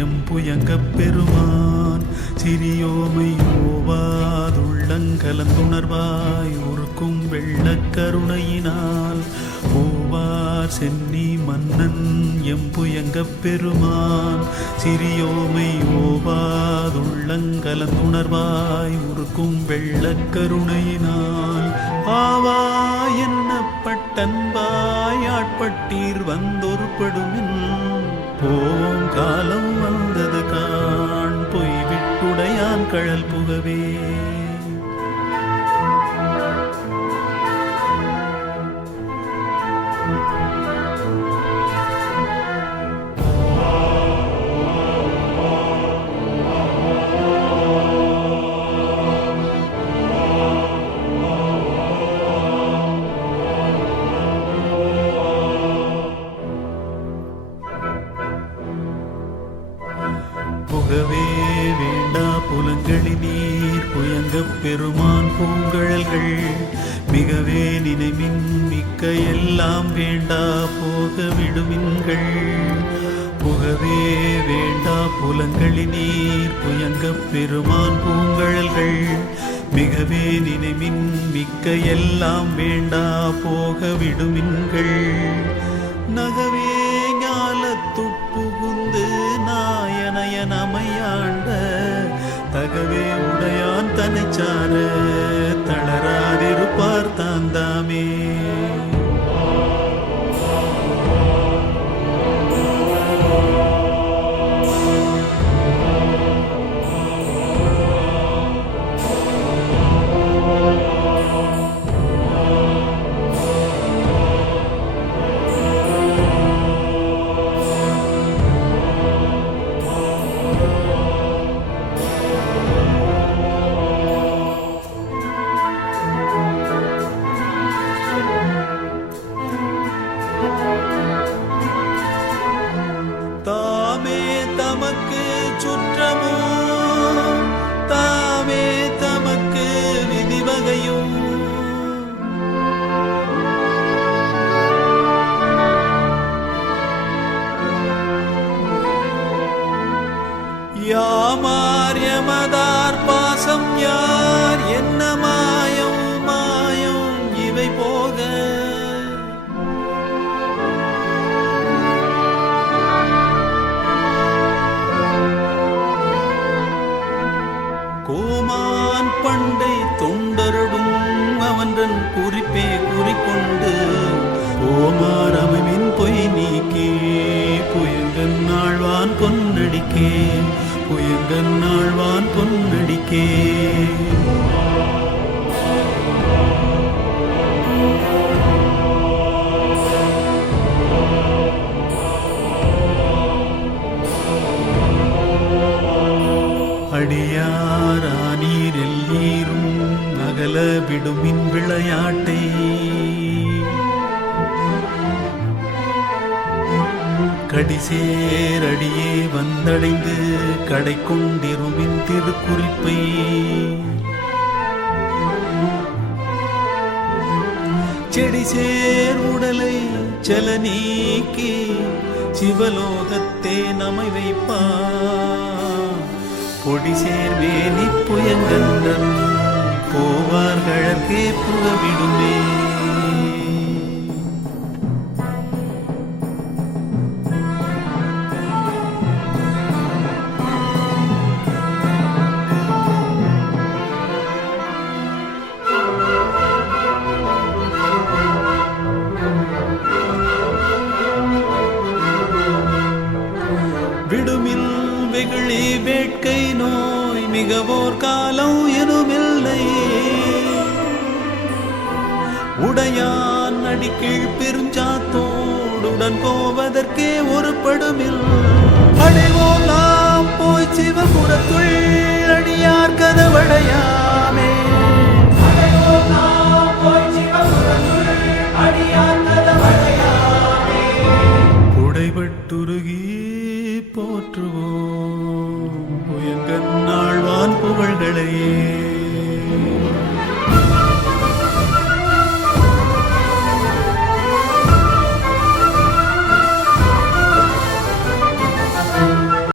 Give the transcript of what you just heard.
எம்புயங்கப் பெருமான் சிறியோமை ஓவாதுள்ளங்கலந்துணர்வாய் உருக்கும் வெள்ளக் கருணையினால் ஓவார் சென்னி மன்னன் எம்புயங்கப் பெருமான் சிறியோமை ஓவாதுள்ளங்கலந்துணர்வாய் உருக்கும் வெள்ளக் கருணையினால் ஆவா என்னப்பட்டன்பாய் ஆட்பட்டீர் வந்தொருபடுமின் போம் காலம் வந்தது காண் பொய்விட்டுடையான் கழல் புகவே புகவே வேண்டா புலங்களி நீர் புயங்கப் பெருமான் பூங்கழல்கள் மிகவே நினைமின் மிக்க எல்லாம் வேண்டா போக விடுமின்கள் புகவே வேண்டா புலங்களி நீர் புயங்கப் பெருமான் பூங்கழல்கள் மிகவே நினைமின் மிக்க எல்லாம் வேண்டா போக விடுமின்கள் நகவே ஞாலத்துட்புகுந்து நாயனமையாண்ட தகவே உடையான் தனைச்சார தளராதிருப்பார் தாந்தாமே தாமே தமக்கு சுற்றமோ தாமே தமக்கு விதிவகையும் யாமார் யமதார் பாசம் யார் என்ன மாயம் மாயம் இவை போக கோமான் பண்டை தொண்டரடும் அவன்றன் குறிப்பே குறிக்கொண்டு கோமார் அமைவின் பொய் நீக்கே புயங்கன் ஆழ்வான் பொன்னடிக்கே புயங்கன் ஆழ்வான் பொன்னடிக்கே அடியாரானீர் எல்லீரும் அகல விடுமின் விளையாட்டை கடிசேரடியே வந்தடைந்து கடை கொண்டிருமின் திருக்குறிப்பை செடிசேர் உடலை செல நீக்கி சிவலோகத்தே நமை வைப்பா பொடிசேர் வேணி புயங்கன்றன் போவார்களே புகவிடுமே விடுமில் வெகுளி வேட்கை நோய் மிகவோர் காலம் எனுமில்லை உடையான் அடிக்கீழ் பெருஞ்சாத்தோடுடன் போவதற்கே ஒரு படுமில் அடைவோம் நாம் போய் சிவபுரத்துள் அடியார் கதவடையாமே புடைபட்டுருகி போற்றுவோம்